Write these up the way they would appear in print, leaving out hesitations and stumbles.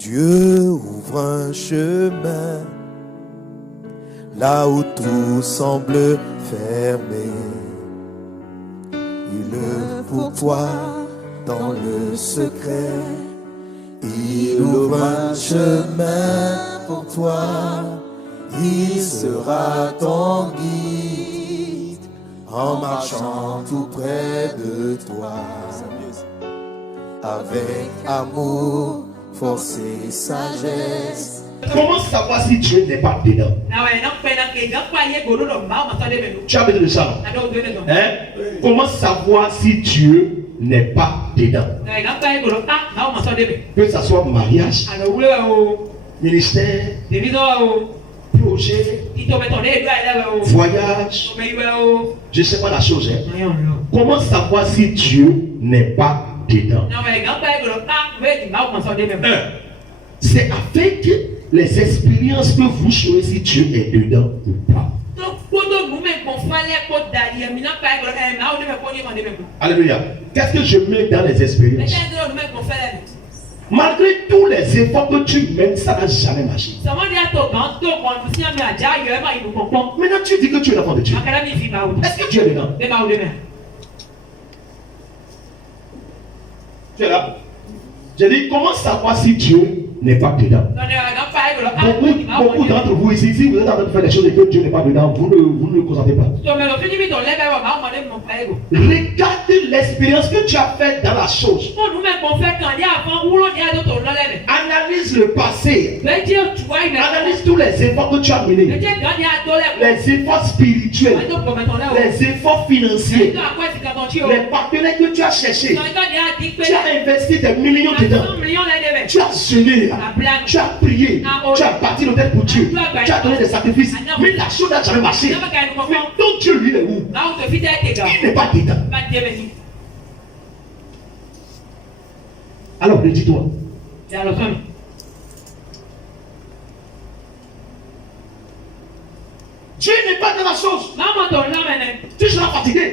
Dieu ouvre un chemin là où tout semble fermé. Il le pourvoit dans le secret. Il ouvre un chemin pour toi. Il sera ton guide en marchant tout près de toi. Avec amour, force et sagesse. Comment savoir si Dieu n'est pas dedans? Tu as besoin de ça, non? Hein? Comment savoir si Dieu n'est pas dedans? Que ce soit mariage, ministère, projet, voyage, je ne sais pas la chose. Hein? Comment savoir si Dieu n'est pas dedans? C'est avec les expériences que vous saurez si Dieu est dedans ou pas. Alléluia. Qu'est-ce que je mets dans les expériences? Malgré tous les efforts que tu mets, ça n'a jamais marché. Maintenant tu dis que tu es l'enfant de Dieu. Est-ce que Dieu est dedans? Tu es là? J'ai dit, comment savoir si Dieu n'est pas dedans? Beaucoup d'entre vous ici, si vous êtes en train de faire des choses et que Dieu n'est pas dedans, vous ne le consentez pas. Regardez l'expérience que tu as faite dans la chose. Analyse le passé. Analyse tous les efforts que tu as menés. Les efforts spirituels. Les efforts financiers. Les partenaires que tu as cherchés. Tu as investi des millions dedans. Tu as jeûné. Tu as prié. Tu as bâti le tête pour Dieu. Tu as donné des sacrifices. Mais la chose n'a jamais marché. Mais ton Dieu, lui, est où? Il n'est pas dedans. Alors, dis-toi. Dieu n'est pas dans la chose. Tu seras fatigué.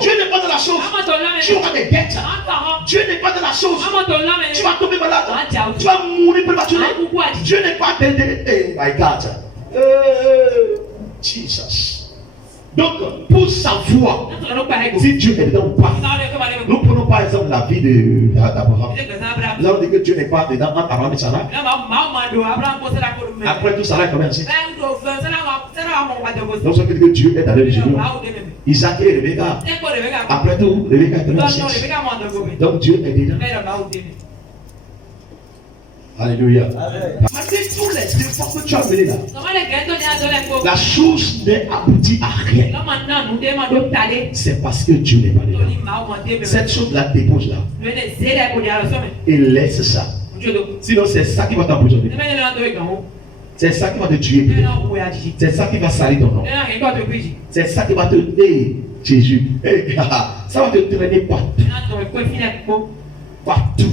Dieu n'est pas dans la chose. Tu auras des dettes. Dieu n'est pas dans la chose. Tu vas tomber malade. Tu vas mourir prématurément. Dieu n'est pas dans la... my God. Jesus. Donc, pour savoir si Dieu est dedans ou pas, nous prenons par exemple la vie d'Abraham. Nous allons dire que Dieu n'est pas dedans entre Abraham et Sarah. Après tout, Sarah est commencé. Donc, ça veut dire que Dieu est dans le génie. Isaac et Rebecca. Après tout, Rebecca est dans le donc Dieu est dedans. Alléluia. Malgré tous les efforts que tu as menés là, la chose n'est aboutie à rien. C'est parce que Dieu n'est pas dedans. Cette chose-là dépose là. Et laisse ça. Sinon, c'est ça qui va t'emprisonner. C'est ça qui va te tuer. C'est ça qui va salir ton nom. C'est ça qui va te dire, Jésus. Ça va te traîner partout. Partout.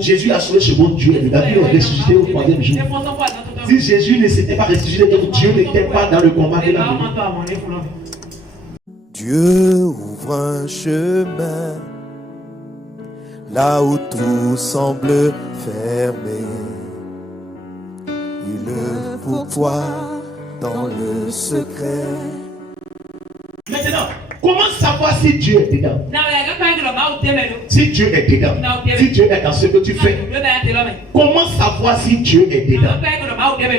Jésus a sauvé ce bon Dieu. Il a ressuscité au troisième jour. Si Jésus ne s'était pas ressuscité, donc Dieu n'était pas dans le combat de la vie. Dieu ouvre un chemin là où tout semble fermé. Il le pourvoit dans le secret. Maintenant, comment savoir si Dieu est dedans? Si Dieu est dedans, si Dieu est dans ce que tu fais, comment savoir si Dieu est dedans?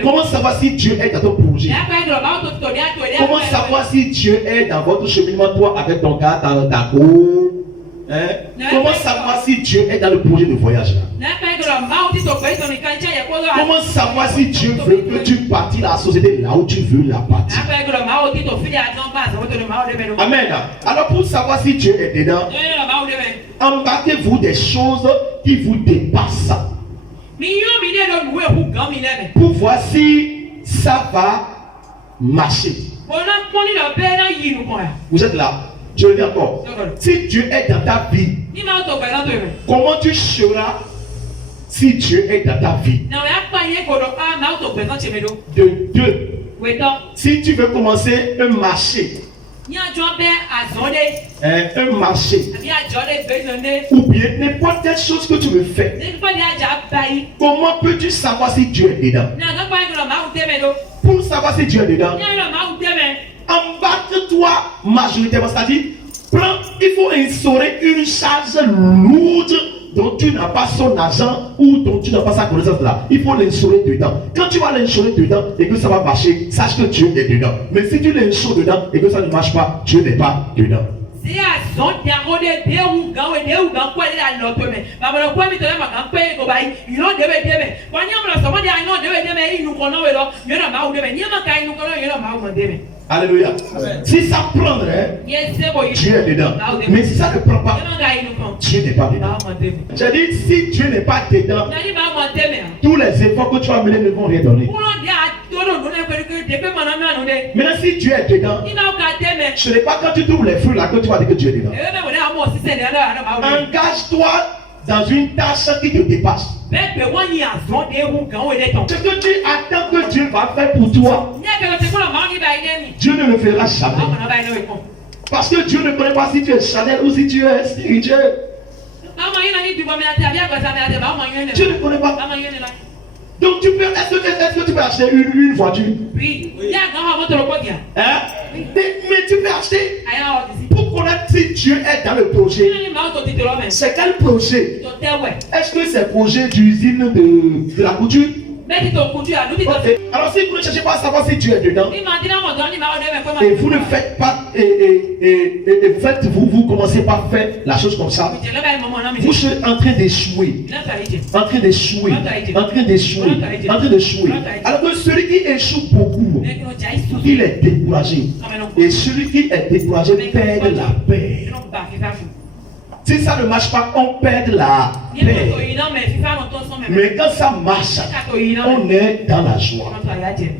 Comment savoir si Dieu est dans ton projet? Comment savoir si Dieu est dans votre cheminement, toi avec ton gars, ta go? Comment savoir si Dieu est dans le projet de voyage là? Comment savoir si Dieu veut que tu bâtis la société là où tu veux la bâtir? Amen. Alors pour savoir si Dieu est dedans, embarquez-vous des choses qui vous dépassent. Pour voir si ça va marcher. Vous êtes là? Je le dis encore. Si Dieu est dans ta vie, comment tu seras si Dieu est dans ta vie? De deux. Si tu veux commencer un marché, un marché, ou bien n'importe quelle chose que tu veux faire, comment peux-tu savoir si Dieu est dedans? Pour savoir si Dieu est dedans, embarque-toi majoritairement, c'est-à-dire, il faut instaurer une charge lourde dont tu n'as pas son argent ou dont tu n'as pas sa connaissance là. Il faut l'instaurer dedans. Quand tu vas l'instaurer dedans et que ça va marcher, sache que Dieu est dedans. Mais si tu l'instaures dedans et que ça ne marche pas, Dieu n'est pas dedans. Alléluia. Si ça prendrait, Dieu est dedans. Mais si ça ne prend pas, Dieu n'est pas dedans. J'ai dit, si Dieu n'est pas dedans, tous les efforts que tu vas mener ne vont rien donner. Maintenant, si Dieu est dedans, ce n'est pas quand tu trouves les fruits là que tu vas dire que Dieu est dedans. Engage-toi dans une tâche qui te dépasse. Ce que tu attends que Dieu va faire pour toi, Dieu ne le fera jamais. Parce que Dieu ne connaît pas si tu es charnel ou si tu es spirituel. Dieu ne connaît pas. Donc est-ce que tu peux acheter une voiture? Oui. Hein? Mais tu peux acheter. Pour connaître si Dieu est dans le projet. C'est quel projet? Est-ce que c'est le projet d'usine de la couture? Okay. Alors si vous ne cherchez pas à savoir si Dieu est dedans, et vous ne faites pas, vous commencez pas à faire la chose comme ça, vous serez en train d'échouer. Alors que celui qui échoue beaucoup, il est découragé. Et celui qui est découragé perd la paix. Si ça ne marche pas, on perd la paix. Mais quand ça marche, on est dans la joie.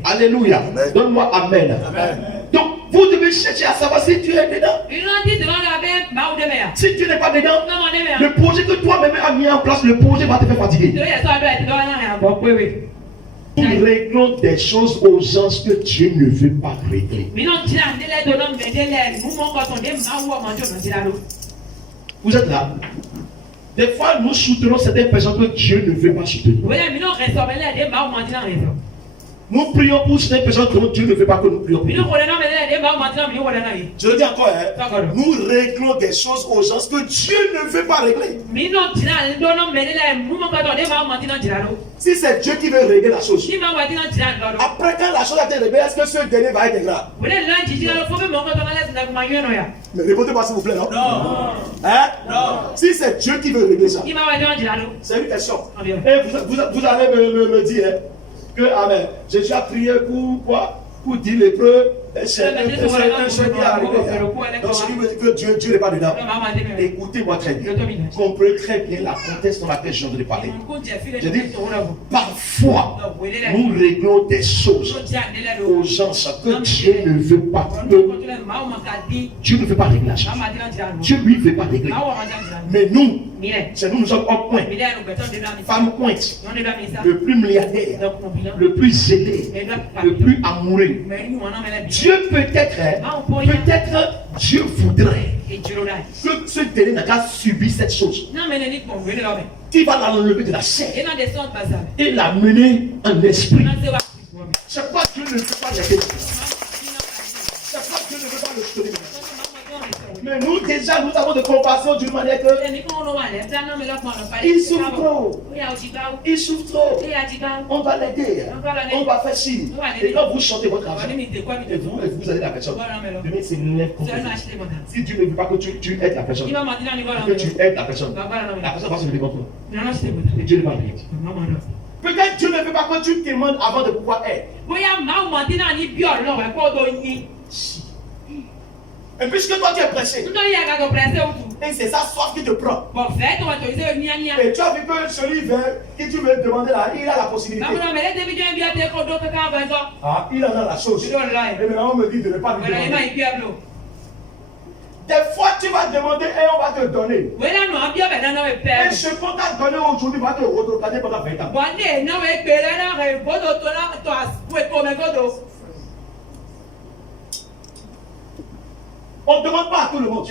Alléluia. Donne-moi amen. Donc, vous devez chercher à savoir si tu es dedans. Si tu n'es pas dedans, le projet que toi-même as mis en place, le projet va te faire fatiguer. Nous réglons des choses aux gens que Dieu ne veut pas régler. Vous êtes là. Des fois, nous soutenons certaines personnes que Dieu ne veut pas soutenir. Nous prions pour certaines personnes que Dieu ne veut pas que nous prions. Je le dis encore, hein? Nous réglons des choses aux gens que Dieu ne veut pas régler. Si c'est Dieu qui veut régler la chose, après quand la chose a été réglée, est-ce que ce dernier va être grave? Mais répondez-moi s'il vous plaît, non? Hein? Si c'est Dieu qui veut régler ça, c'est une question. Et vous allez me dire, hein, que amen. J'ai déjà prié pour quoi? Pour dire l'épreuve, c'est un seul qui est arrivé. Donc ce qui veut dire que Dieu n'est pas dedans. Écoutez-moi très bien. Comprenez très bien la contexte dans laquelle je viens de parler. Je dis, parfois, nous réglons des choses aux gens que Dieu ne veut pas. Dieu ne veut pas régler la chose. Dieu lui ne veut pas régler. Mais nous, c'est nous sommes en point. Femme pointe, le plus milliardaire, le plus zélé, le plus amoureux. Dieu peut-être Dieu voudrait que ce dernier n'a qu'à subir cette chose. Il va l'enlever de la chair et l'amener en esprit. C'est pas Dieu ne veut pas l'aider. C'est pas Dieu ne veut pas le soutenir. Mais nous déjà nous avons de compassion d'une manière que il souffre trop. Il souffre trop. On va l'aider. On va faire ci. Et quand vous chantez votre argent, et vous allez la personne. Demain c'est une si Dieu ne veut pas que tu aides la personne, que tu aides la personne va se lever contre toi. Et Dieu ne va pas l'aider. Peut-être Dieu ne veut pas que tu demandes avant de pouvoir aider. Et puisque toi tu es pressé, et c'est ça soif qui te prend. Et tu as vu que celui qui tu veux demander là, il a la possibilité. Ah, il en a la chose. Et maintenant on me dit de ne pas lui demander. Des fois tu vas demander et on va te donner. Et ce qu'on t'a donné aujourd'hui va te retarder pendant 20 ans. On ne demande pas à tout le monde.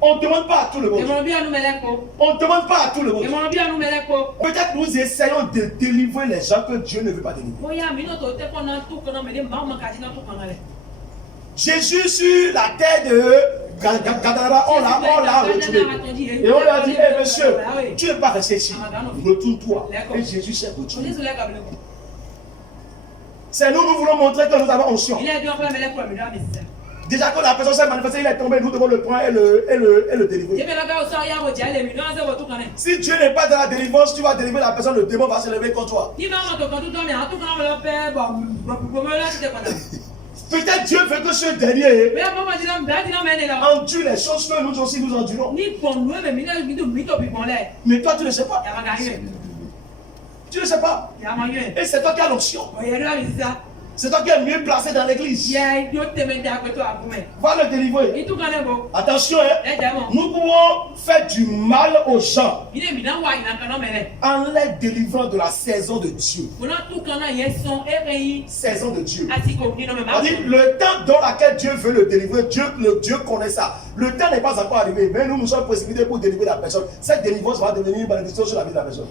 On ne demande pas à tout le monde. On ne demande pas à tout le monde. Peut-être nous essayons de délivrer les gens que Dieu ne veut pas délivrer. Jésus sur la terre de Gadara, on l'a retrouvé. Et on lui a dit, hey, monsieur, tu ne veux pas rester ici. Retourne-toi. Et Jésus s'est retourné. C'est nous voulons montrer que nous avons onction. Déjà quand la personne s'est manifestée, il est tombé, nous devons le prendre et le délivrer. Si Dieu n'est pas dans la délivrance, tu vas délivrer la personne, le démon va se lever contre toi. Peut-être Dieu veut que ce dernier endure les choses que nous aussi nous endurons. Mais toi tu ne sais pas. Tu ne sais pas. Et c'est toi qui as l'onction. C'est toi qui es mieux placé dans l'église. Va le délivrer. Attention, nous pouvons faire du mal aux gens en les délivrant de la saison de Dieu. Saison de Dieu. On dit le temps dans lequel Dieu veut le délivrer, Dieu connaît ça. Le temps n'est pas encore arrivé, mais nous sommes précipités pour délivrer la personne. Cette délivrance va devenir une bénédiction sur la vie de la personne.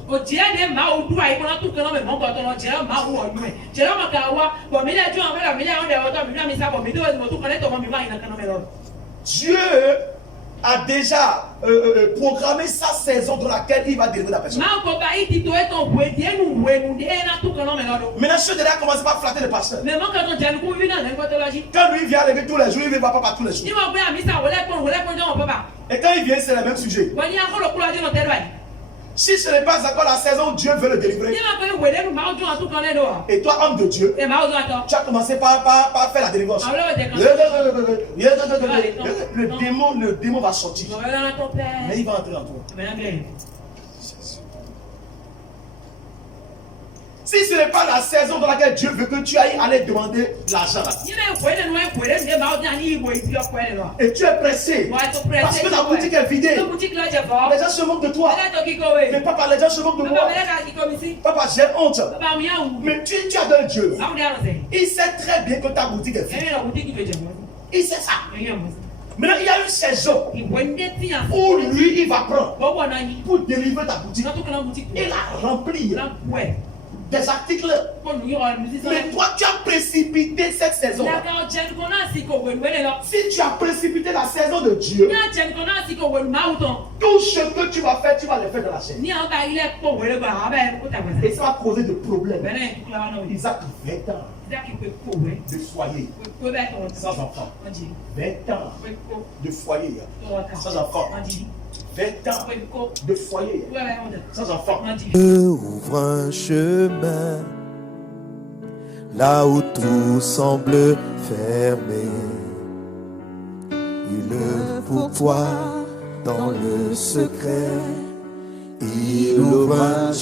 Dieu a déjà programmé sa saison dans laquelle il va délivrer la personne. Maintenant, ce dernier a commencé par flatter le pasteur. Quand lui vient lever tous les jours, il ne va pas tous les jours. Et quand il vient, c'est le même sujet. Si ce n'est pas encore la saison, Dieu veut le délivrer. Et toi, homme de Dieu, tu as commencé par faire la délivrance. Le démon va sortir. Mais il va entrer en toi. Si ce n'est pas la saison dans laquelle Dieu veut que tu ailles aller demander l'argent, et tu es pressé parce que ta boutique est vidée, les gens se moquent de toi. Mais papa, les gens se moquent de moi. Papa, j'ai honte. Mais tu adores Dieu. Il sait très bien que ta boutique est vide. Il sait ça. Maintenant, il y a une saison où lui, il va prendre pour délivrer ta boutique et la remplir des articles. Mais toi, tu as précipité cette saison. Si tu as précipité la saison de Dieu, tout ce que tu vas faire, tu vas le faire dans la chaîne. Et ça va causer des problèmes. Isaac, 20 ans de foyer sans enfant. 20 ans de foyer sans enfant. 20 ans de foyer sans enfant. Ouvre un chemin là où tout semble fermé. Il pour toi dans le secret. Il ouvre un chemin.